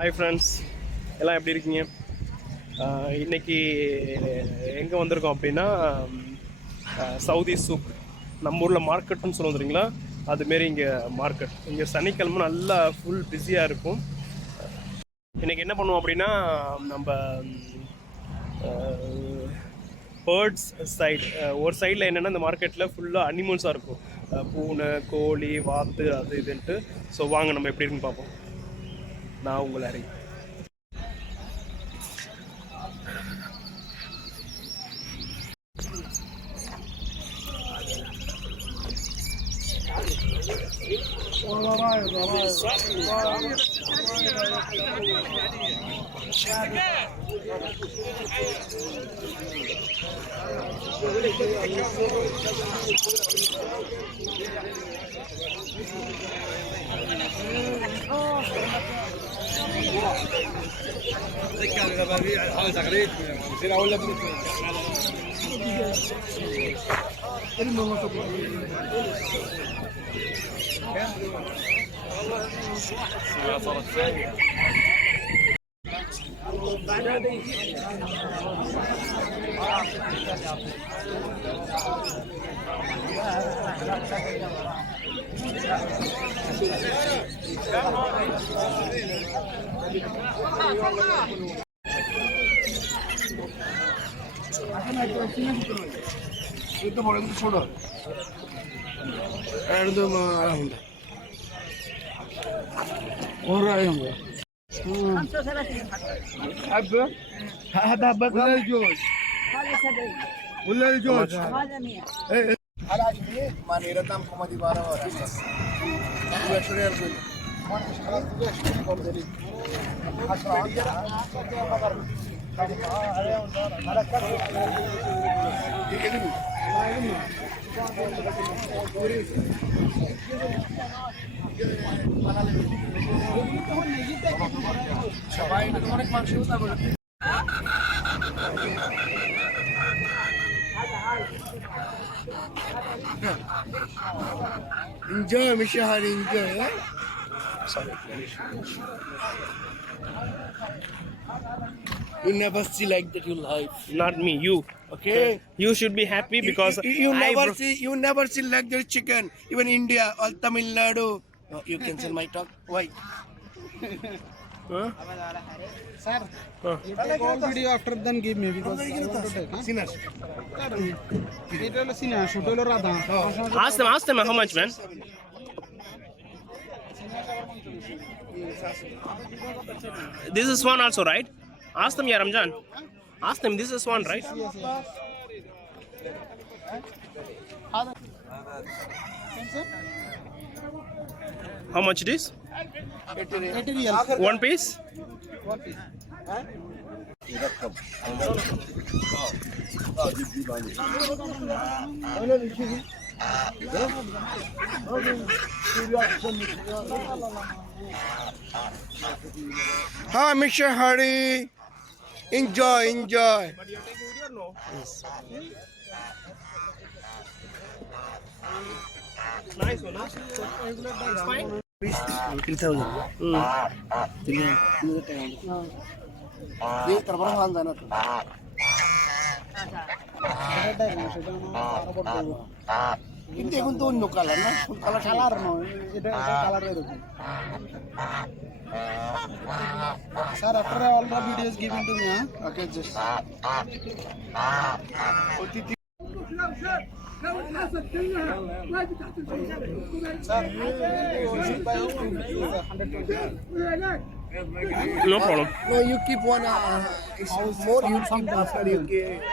Hi friends, எல்லாம் எப்படி இருக்கீங்க? இன்னைக்கு எங்கே வந்திருக்கோம் அப்படின்னா சவுதி சூக், நம்ம ஊரில் மார்க்கெட்டுன்னு சொல்லுவோம் தெரியுங்களா, அதுமாரி இங்கே மார்க்கெட். இங்கே சனிக்கிழமை நல்லா ஃபுல் பிஸியாக இருக்கும். இன்றைக்கி என்ன பண்ணுவோம் அப்படின்னா, நம்ம பேர்ட்ஸ் சைடு, ஒரு சைடில் என்னென்னா இந்த மார்க்கெட்டில் ஃபுல்லாக அனிமல்ஸாக இருக்கும், பூனை, கோழி, வாத்து, அது இதுன்ட்டு. ஸோ வாங்க நம்ம எப்படி இருக்குன்னு பார்ப்போம். நான் உங்களை அறியும். itu boleh dicoba. Ada mana? Orang yang apa? Ada apa? Ular George. Ular George. Ada ini mana iratam komadi bara orang. Ular George tu. Enjoy, Mr. Hari, enjoy. Sorry. You never see like that in life. Not me, you. Okay. You should be happy because you never see like that chicken. Even India or Tamil Nadu. Oh, you cancel my talk. Why? Huh? Sir, you take all video after then give me because I want to take. Sinners. It will sinners. Shoot all Radha. Ask them how much, man. This is one also, right? Ask them, yeah, Ramjan. Ask them, this is one, right? How much it is? 80 riyals. One piece? One piece. Hi, Mr. Hari. Enjoy. But you're taking video or no? Yes. Nice one, huh? It's fine? 3,000. Ini terberang sana tuh. Ini untuk nukalan, na? Color no. Itu color itu. Sir, after all the videos given to me, huh? Okay, just. No problem. No, you keep one. It's more. You keep after you keep.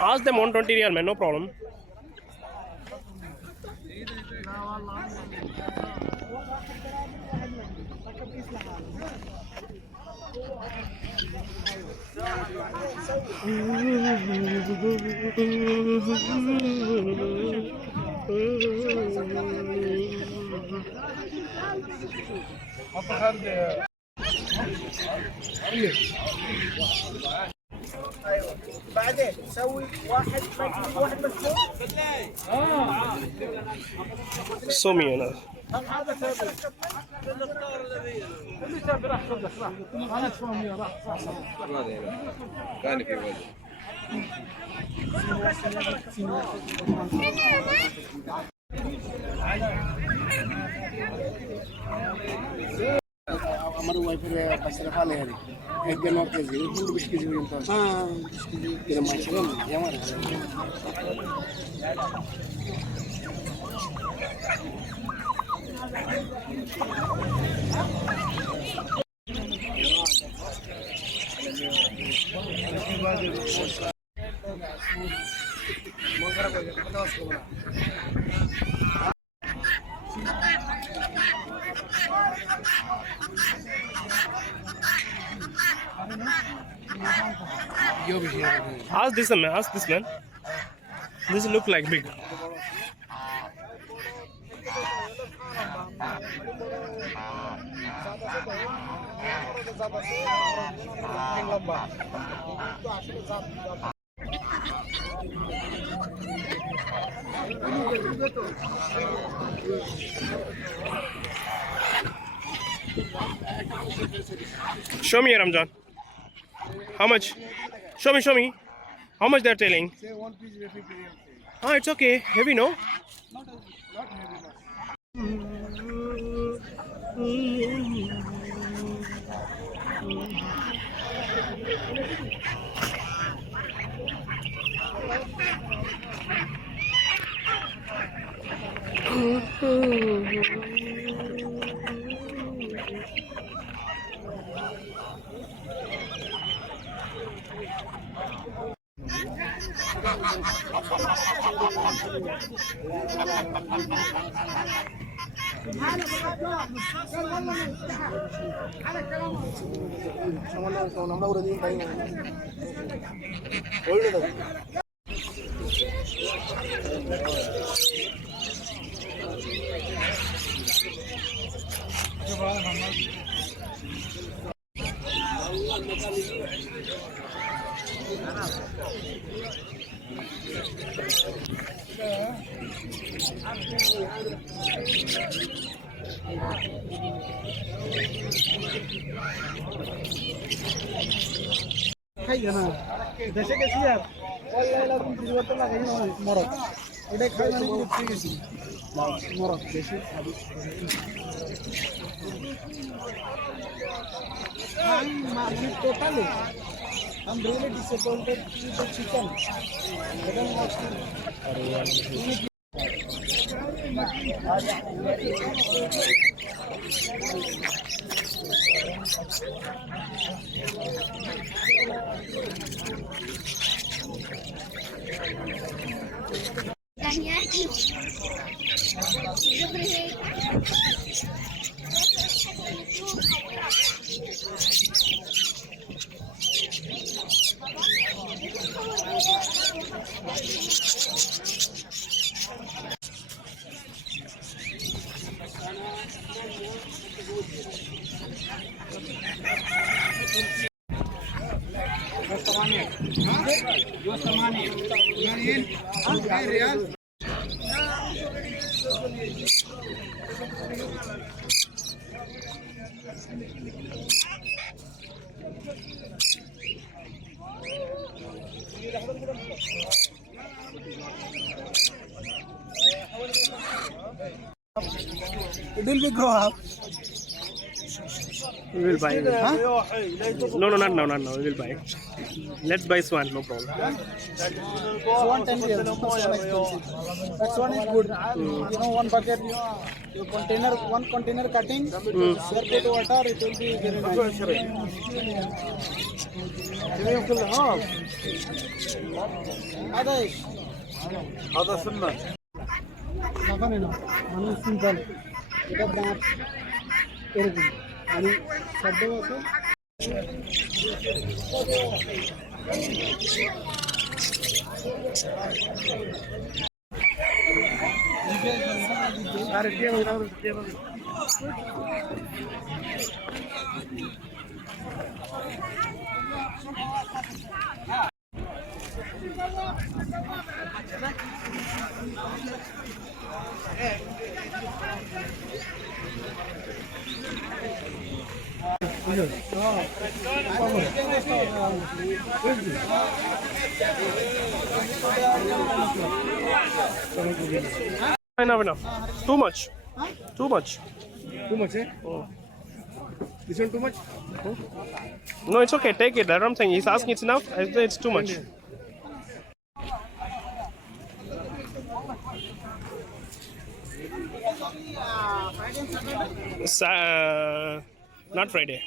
Ask them 120 riyal, man. No problem. بعدين نسوي واحد مقلي واحد مسلوق. سومي أنا. هذا اللي راح صدق راح انا اسمهم يا راح كان في وجه আমার ওয়াইফের বাচ্চারা পালে আর একজন ওর KG কিন্তু 20 KG পর্যন্ত হ্যাঁ 20 KG এর মাইছিলাম আমার Ask this man. Ask this man. This look like big. Show me, Ramjan. How much? Show me, show me. How much they're telling? Say one piece refi period. Ah, it's okay. Heavy, no? Not heavy খাই না দেশে গেছি আর والله لا كنت جوات لا غير مرض ওটা খাই মানে কি ঠিক আছে مرض দেশে I'm totally I'm really disappointed with the chicken. I don't know. It will be grow up. We will buy. Huh? No, no, not now, not now. We will buy. Let's buy swan, no problem. So one 10 years. That's one expensive. That's one is good. You know, one bucket, you container, one container cutting, there put water, it will be very nice. Adesh. هذا سنة লাগানে না মানে simple এটা দাঁত এরকম মানে শব্দ আছে আরে দিয়ে দাও দিয়ে দাও Enough, enough. Too much. Too much. Too much, eh? Oh. This one too much? No, it's okay. Take it. That's what I'm saying. He's asking it's enough. I say it's too much. Not Friday.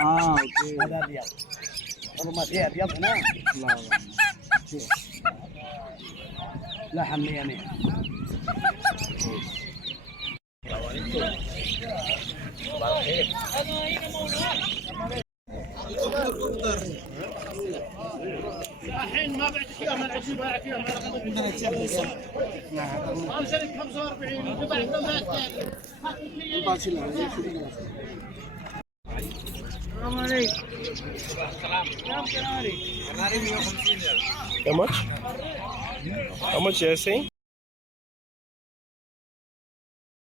اوكي هذا الرياض رمى فيها الرياض هنا لا لا حمياني الحين ما بعت فيها ما العجيب ولا فيها ما انا شريت 45 وبعد ما السلام عليكم. How much? How much you are saying?